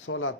16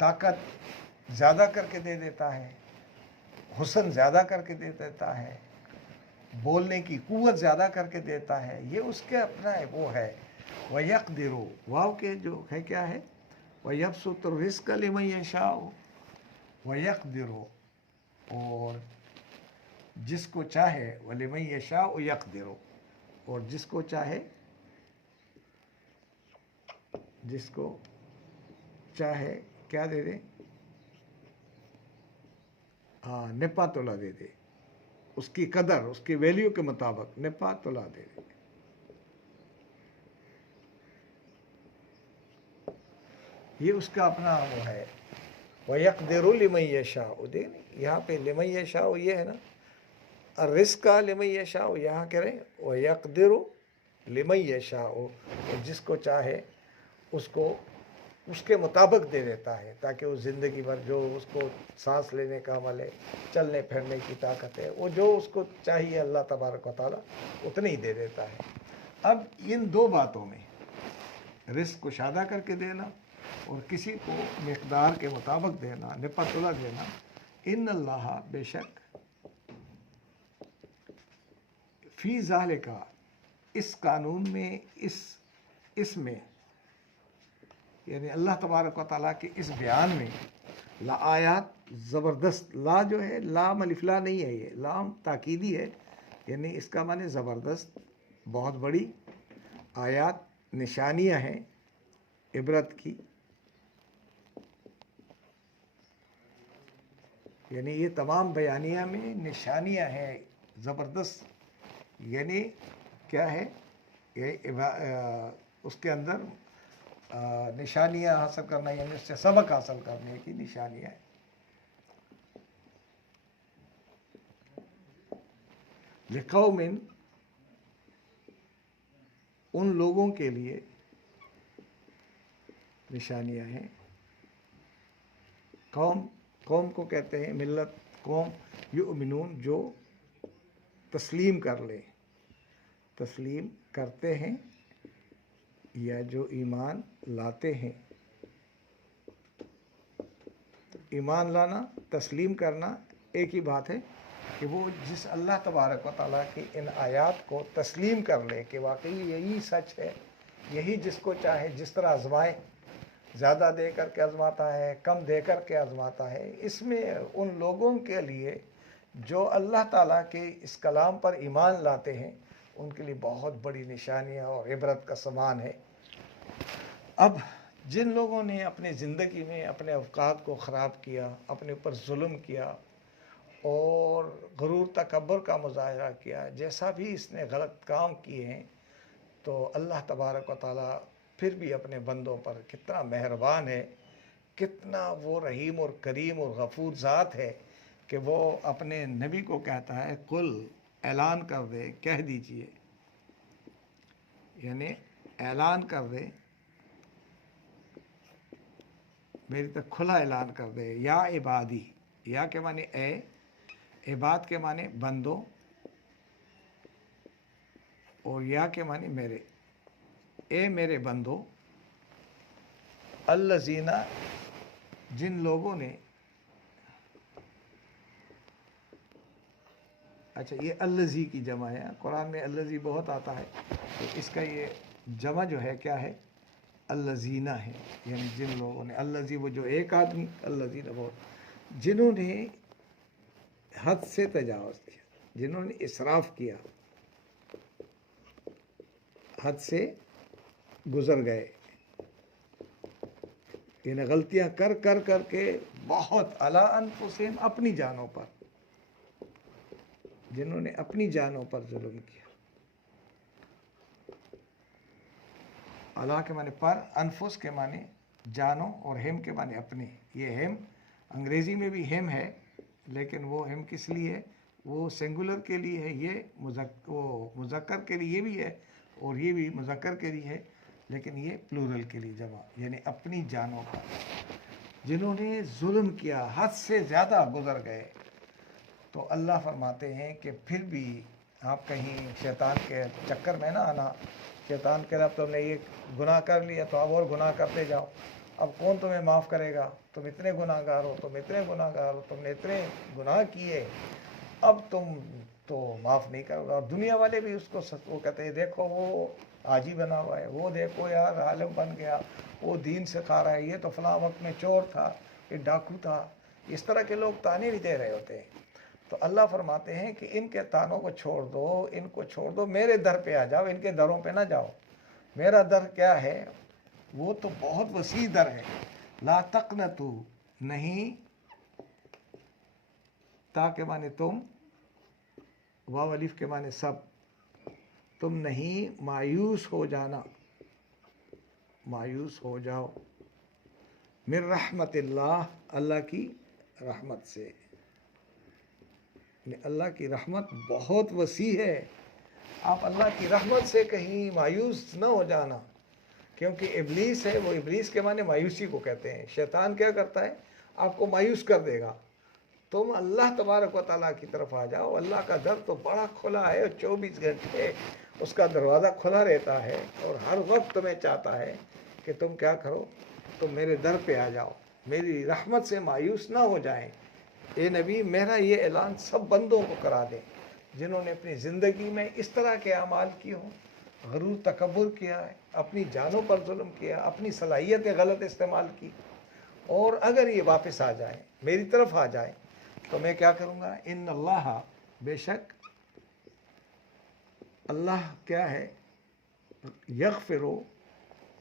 طاقت زیادہ کر کے دے دیتا ہے، حسن زیادہ کر کے دے دیتا ہے، بولنے کی قوت زیادہ کر کے دیتا ہے، یہ اس کے اپنا ہے، وہ ہے وَيَقْدِرُ، واو کے جو ہے کیا ہے، وَيَبْسُطُ الرِّزْقَ لِمَن يَشَاءُ وَيَقْدِرُ، اور جس کو چاہے، وَلِمَن يَشَاءُ يَقْدِرُ، اور جس کو چاہے، جس کو چاہے کیا دے دے، ہاں نپا تولا دے دے، اس کی قدر، اس کی ویلیو کے مطابق نپا تولا دے دے۔ یہ اس کا اپنا وہ ہے، وَيَقْدِرُ لِمَن يَشَاءُ، دے نہیں یہاں پہ لِمَن يَشَاءُ یہ ہے نا، الرزق لِمَن يَشَاءُ، یہاں کہہ رہے ہیں وَيَقْدِرُ لِمَن يَشَاءُ، جس کو چاہے اس کو اس کے مطابق دے دیتا ہے، تاکہ وہ زندگی بھر جو اس کو سانس لینے کا عمل ہے، چلنے پھرنے کی طاقت ہے، وہ جو اس کو چاہیے اللہ تبارک و تعالیٰ اتنی ہی دے دیتا ہے۔ اب ان دو باتوں میں رزق کو شادہ کر کے دینا اور کسی کو مقدار کے مطابق دینا، نپت اللہ دینا، ان اللہ بے شک فی ذالک، اس قانون میں، اس میں یعنی اللہ تبارک و تعالیٰ کے اس بیان میں لآیات، زبردست، لا جو ہے لام الف لا نہیں ہے، یہ لام تاکیدی ہے، یعنی اس کا معنی زبردست، بہت بڑی آیات، نشانیاں ہیں عبرت کی، یعنی یہ تمام بیانیہ میں نشانیاں ہیں زبردست، یعنی کیا ہے یہ اس کے اندر نشانیاں حاصل کرنا، یعنی اس سے سبق حاصل کرنے کی نشانیاں ہیں۔ لقوم، ان لوگوں کے لیے نشانیاں ہیں، قوم کو کہتے ہیں ملت، قوم یؤمنون، جو تسلیم کر لے، تسلیم کرتے ہیں یا جو ایمان لاتے ہیں۔ ایمان لانا، تسلیم کرنا ایک ہی بات ہے کہ وہ جس اللہ تبارک و تعالیٰ کی ان آیات کو تسلیم کر لے کہ واقعی یہی سچ ہے، یہی جس کو چاہے جس طرح آزمائے، زیادہ دے کر کے آزماتا ہے، کم دے کر کے آزماتا ہے۔ اس میں ان لوگوں کے لیے جو اللہ تعالیٰ کے اس کلام پر ایمان لاتے ہیں، ان کے لیے بہت بڑی نشانیاں اور عبرت کا سامان ہے۔ اب جن لوگوں نے اپنی زندگی میں اپنے اوقات کو خراب کیا، اپنے اوپر ظلم کیا اور غرور تکبر کا مظاہرہ کیا، جیسا بھی اس نے غلط کام کیے ہیں، تو اللہ تبارک و تعالیٰ پھر بھی اپنے بندوں پر کتنا مہربان ہے، کتنا وہ رحیم اور کریم اور غفور ذات ہے کہ وہ اپنے نبی کو کہتا ہے قل، اعلان کر دے، کہہ دیجئے، یعنی اعلان کر دے، میری تک کھلا اعلان کر دے، یا عبادی، یا کے معنی اے، عباد کے معنی بندوں، اور یا کے معنی میرے، اے میرے بندو، الذین، جن لوگوں نے، اچھا یہ الذی کی جمع ہے، قرآن میں الذی بہت آتا ہے، تو اس کا یہ جمع جو ہے کیا ہے، الذین ہے، یعنی جن لوگوں نے، الذی وہ جو ایک آدمی، الذین بہت، جنہوں نے حد سے تجاوز کیا، جنہوں نے اسراف کیا، حد سے گزر گئے، یعنی غلطیاں کر کر کے بہت، علی انفسہم، اپنی جانوں پر، جنہوں نے اپنی جانوں پر ظلم کیا، علی کے معنی پر، انفس کے معنی جانوں، اور ہم کے معنی اپنے۔ یہ ہم انگریزی میں بھی ہم ہے، لیکن وہ ہم کس لیے ہے، وہ سنگولر کے لیے ہے، یہ مذکر کے لیے بھی ہے، اور یہ بھی مذکر کے لیے ہے، لیکن یہ پلورل کے لیے جمع، یعنی اپنی جانوں پر، جنہوں نے ظلم کیا، حد سے زیادہ گزر گئے۔ تو اللہ فرماتے ہیں کہ پھر بھی آپ کہیں شیطان کے چکر میں نہ آنا، شیطان کہہ رہا تم نے یہ گناہ کر لیا تو اب اور گناہ کرتے جاؤ، اب کون تمہیں معاف کرے گا؟ تم اتنے گناہ گار ہو، تم اتنے گناہ گار ہو، تم نے اتنے گناہ کیے، اب تم تو معاف نہیں کرو گا۔ اور دنیا والے بھی اس کو وہ کہتے ہیں دیکھو وہ حاجی بنا ہوا ہے، وہ دیکھو یار عالم بن گیا، وہ دین سکھا رہا ہے، یہ تو فلاں وقت میں چور تھا، یہ ڈاکو تھا۔ اس طرح کے لوگ تانے بھی دے رہے ہوتے ہیں۔ تو اللہ فرماتے ہیں کہ ان کے تانوں کو چھوڑ دو، ان کو چھوڑ دو، میرے در پہ آ جاؤ، ان کے دروں پہ نہ جاؤ۔ میرا در کیا ہے؟ وہ تو بہت وسیع در ہے۔ لا تقنطوا، نہیں، تا کے معنی تم، واو الف کے معنی سب، تم نہیں مایوس ہو جانا، مایوس ہو جاؤ، من رحمت اللہ، اللہ کی رحمت سے۔ اللہ کی رحمت بہت وسیع ہے، آپ اللہ کی رحمت سے کہیں مایوس نہ ہو جانا، کیونکہ ابلیس ہے، وہ ابلیس کے معنی مایوسی کو کہتے ہیں۔ شیطان کیا کرتا ہے؟ آپ کو مایوس کر دے گا۔ تم اللہ تبارک و تعالیٰ کی طرف آ جاؤ، اللہ کا در تو بڑا کھلا ہے، 24 گھنٹے اس کا دروازہ کھلا رہتا ہے، اور ہر وقت تمہیں چاہتا ہے کہ تم کیا کرو، تم میرے در پہ آ جاؤ، میری رحمت سے مایوس نہ ہو جائیں۔ اے نبی، میرا یہ اعلان سب بندوں کو کرا دیں جنہوں نے اپنی زندگی میں اس طرح کے اعمال کیے ہوں، غرور تکبر کیا ہے، اپنی جانوں پر ظلم کیا، اپنی صلاحیتیں غلط استعمال کی، اور اگر یہ واپس آ جائیں، میری طرف آ جائیں، تو میں کیا کروں گا؟ ان اللہ، بے شک اللہ کیا ہے؟ یغفرو،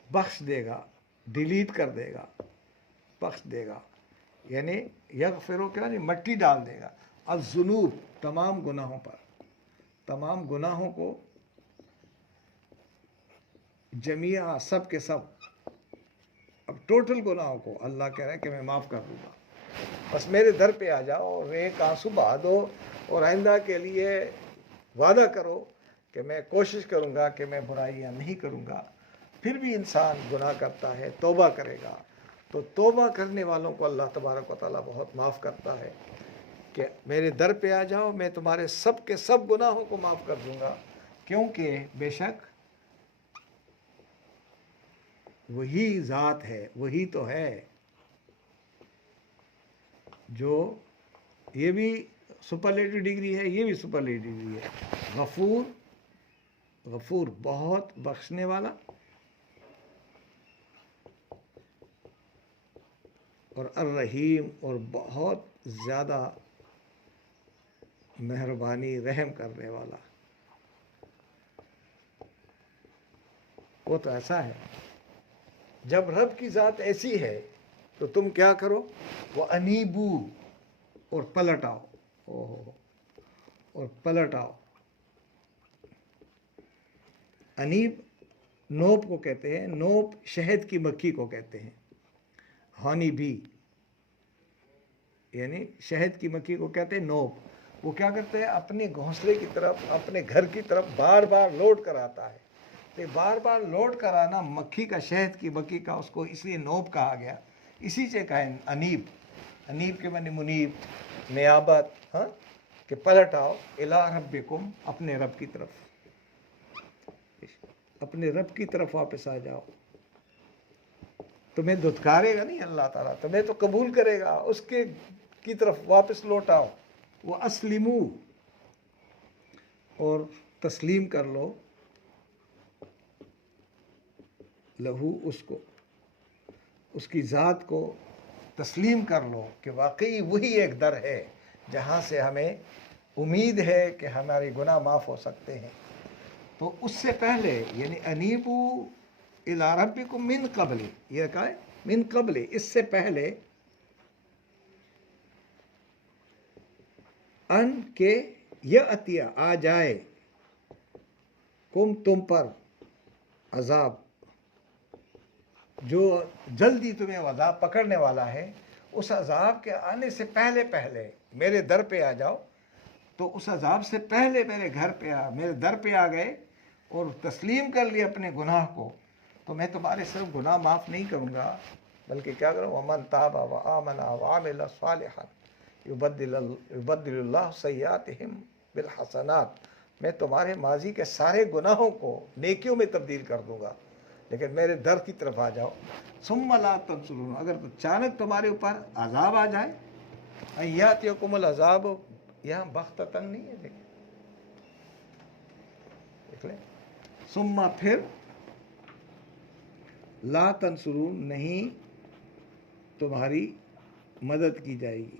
بخش دے گا، ڈیلیٹ کر دے گا، بخش دے گا، یعنی یغفرو کیا نہیں، مٹی ڈال دے گا، الذنوب، تمام گناہوں پر، تمام گناہوں کو، جمیعہ، سب کے سب، اب ٹوٹل گناہوں کو اللہ کہہ رہا ہے کہ میں معاف کر دوں گا۔ بس میرے در پہ آ جاؤ اور ایک آنسو بہا دو، اور آئندہ کے لیے وعدہ کرو کہ میں کوشش کروں گا کہ میں برائیاں نہیں کروں گا۔ پھر بھی انسان گناہ کرتا ہے، توبہ کرے گا، تو توبہ کرنے والوں کو اللہ تبارک و تعالیٰ بہت معاف کرتا ہے کہ میرے در پہ آ جاؤ، میں تمہارے سب کے سب گناہوں کو معاف کر دوں گا، کیونکہ بے شک وہی ذات ہے، وہی تو ہے جو، یہ بھی سپرلیٹو ڈگری ہے، یہ بھی سپرلیٹو ڈگری ہے، غفور، غفور بہت بخشنے والا، اور الرحیم، اور بہت زیادہ مہربانی رحم کرنے والا۔ وہ تو ایسا ہے، جب رب کی ذات ایسی ہے تو تم کیا کرو؟ وہ انیبو، اور پلٹ آؤ، اور پلٹ آؤ۔ انیب نوب کو کہتے ہیں، نوب شہد کی مکھی کو کہتے ہیں، ہانی بی، یعنی شہد کی مکھی کو کہتے ہیں نوب۔ وہ کیا کرتے ہیں؟ اپنے گھونسلے کی طرف، اپنے گھر کی طرف بار بار لوٹ کر آتا ہے، تو بار بار لوٹ کر آنا مکھی کا، شہد کی مکھی کا، اس کو اس لیے نوب کہا گیا، اسی سے کہیں انیب۔ انیب کے معنی منیب، نیابت، ہاں، کہ پلٹ آؤ، الی ربکم، اپنے رب کی طرف، اپنے رب کی طرف واپس آ جاؤ۔ تمہیں دھتکارے گا نہیں اللہ تعالیٰ، تمہیں تو قبول کرے گا، اس کے کی طرف واپس لوٹ آؤ۔ وہ اسلمو، اور تسلیم کر لو، لہو، اس کو، اس کی ذات کو تسلیم کر لو کہ واقعی وہی ایک در ہے جہاں سے ہمیں امید ہے کہ ہمارے گناہ معاف ہو سکتے ہیں۔ تو اس سے پہلے، یعنی انیبو الی ربکم من قبل، یہ کہا ہے من قبل، اس سے پہلے، ان کے یأتیہ، آ جائے، کم، تم پر، عذاب، جو جلدی تمہیں عذاب پکڑنے والا ہے، اس عذاب کے آنے سے پہلے پہلے میرے در پہ آ جاؤ۔ تو اس عذاب سے پہلے میرے گھر پہ میرے در پہ آ گئے اور تسلیم کر لیے اپنے گناہ کو، تو میں تمہارے صرف گناہ معاف نہیں کروں گا، بلکہ کیا کروں؟ وَمَن تَابَ وَآمَنَ وَعَمِلَ صَالِحًا يُبَدِّلُ اللَّهُ سَيِّئَاتِهِمْ بِالْحَسَنَاتِ، میں تمہارے ماضی کے سارے گناہوں کو نیکیوں میں تبدیل کر دوں گا۔ لیکن میرے در کی طرف آ جاؤ. ثم لا تنصرون، اگر اچانک تمہارے اوپر عذاب آ جائے، یاتیکم العذاب، یہاں بغتۃ نہیں ہے، دیکھ لیں. ثم پھر لا تنصرون، نہیں تمہاری مدد کی جائے گی.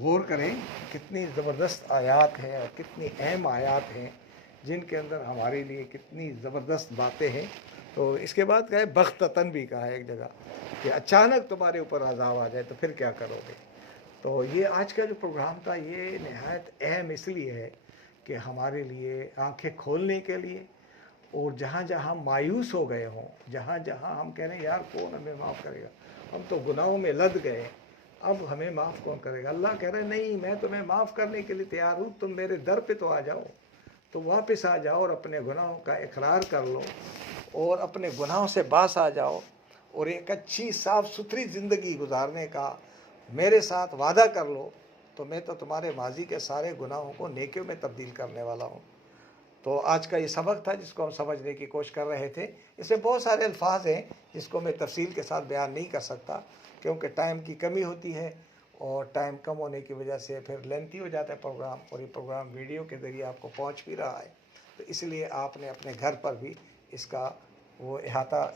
غور کریں کتنی زبردست آیات ہیں اور کتنی اہم آیات ہیں جن کے اندر ہمارے لیے کتنی زبردست باتیں ہیں. تو اس کے بعد کہا ہے بغتتاً بھی کہا ہے ایک جگہ کہ اچانک تمہارے اوپر عذاب آ جائے تو پھر کیا کرو گے. تو یہ آج کا جو پروگرام تھا یہ نہایت اہم اس لیے ہے کہ ہمارے لیے آنکھیں کھولنے کے لیے، اور جہاں جہاں ہم مایوس ہو گئے ہوں، جہاں جہاں ہم کہہ رہے ہیں یار کون ہمیں معاف کرے گا، ہم تو گناہوں میں لد گئے، اب ہمیں معاف کون کرے گا. اللہ کہہ رہے ہیں نہیں، میں تمہیں معاف کرنے کے لیے تیار ہوں، تم میرے در پہ تو آ جاؤ. تو واپس آ جاؤ اور اپنے گناہوں کا اقرار کر لو اور اپنے گناہوں سے باز آ جاؤ اور ایک اچھی صاف ستھری زندگی گزارنے کا میرے ساتھ وعدہ کر لو. تو میں تو تمہارے ماضی کے سارے گناہوں کو نیکیوں میں تبدیل کرنے والا ہوں. تو آج کا یہ سبق تھا جس کو ہم سمجھنے کی کوشش کر رہے تھے. اس میں بہت سارے الفاظ ہیں جس کو میں تفصیل کے ساتھ بیان نہیں کر سکتا کیونکہ ٹائم کی کمی ہوتی ہے، اور ٹائم کم ہونے کی وجہ سے پھر لینتھی ہو جاتا ہے پروگرام، اور یہ پروگرام ویڈیو کے ذریعے آپ کو پہنچ بھی رہا ہے. تو اس لیے آپ نے اپنے گھر پر بھی اس کا وہ احاطہ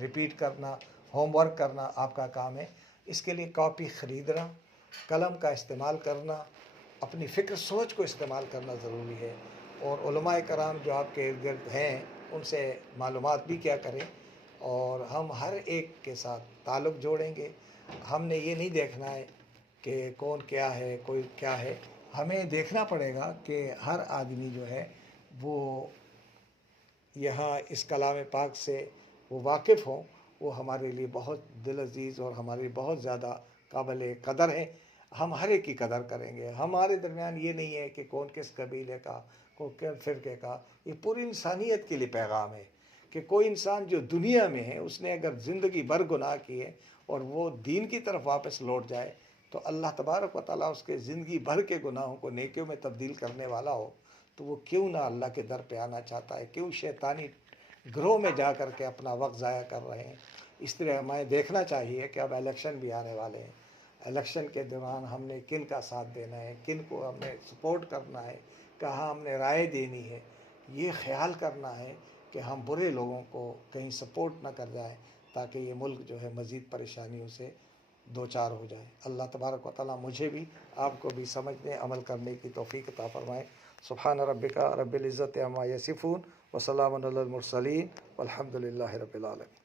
ریپیٹ کرنا، ہوم ورک کرنا آپ کا کام ہے. اس کے لیے کاپی خریدنا، قلم کا استعمال کرنا، اپنی فکر سوچ کو استعمال کرنا ضروری ہے. اور علماء کرام جو آپ کے ارد گرد ہیں ان سے معلومات بھی کیا کریں، اور ہم ہر ایک کے ساتھ تعلق جوڑیں گے. ہم نے یہ نہیں دیکھنا ہے کہ کون کیا ہے، کوئی کیا ہے. ہمیں دیکھنا پڑے گا کہ ہر آدمی جو ہے وہ یہاں اس کلام پاک سے وہ واقف ہوں، وہ ہمارے لیے بہت دل عزیز اور ہمارے لیے بہت زیادہ قابل قدر ہے. ہم ہر ایک کی قدر کریں گے. ہمارے درمیان یہ نہیں ہے کہ کون کس قبیلے کا، کون کس فرقے کا. یہ پوری انسانیت کے لیے پیغام ہے کہ کوئی انسان جو دنیا میں ہے اس نے اگر زندگی بھر گناہ کیے اور وہ دین کی طرف واپس لوٹ جائے تو اللہ تبارک و تعالیٰ اس کے زندگی بھر کے گناہوں کو نیکیوں میں تبدیل کرنے والا ہو. تو وہ کیوں نہ اللہ کے در پہ آنا چاہتا ہے، کیوں شیطانی گروہ میں جا کر کے اپنا وقت ضائع کر رہے ہیں. اس طرح ہمیں دیکھنا چاہیے کہ اب الیکشن بھی آنے والے ہیں. الیکشن کے دوران ہم نے کن کا ساتھ دینا ہے، کن کو ہم نے سپورٹ کرنا ہے، کہاں ہم نے رائے دینی ہے. یہ خیال کرنا ہے کہ ہم برے لوگوں کو کہیں سپورٹ نہ کر جائیں تاکہ یہ ملک جو ہے مزید پریشانیوں سے دوچار ہو جائے. اللہ تبارک و تعالیٰ مجھے بھی آپ کو بھی سمجھنے عمل کرنے کی توفیق عطا فرمائے. سبحان ربک رب العزت عما یصفون وسلام علی المرسلین والحمد للہ رب العالمین.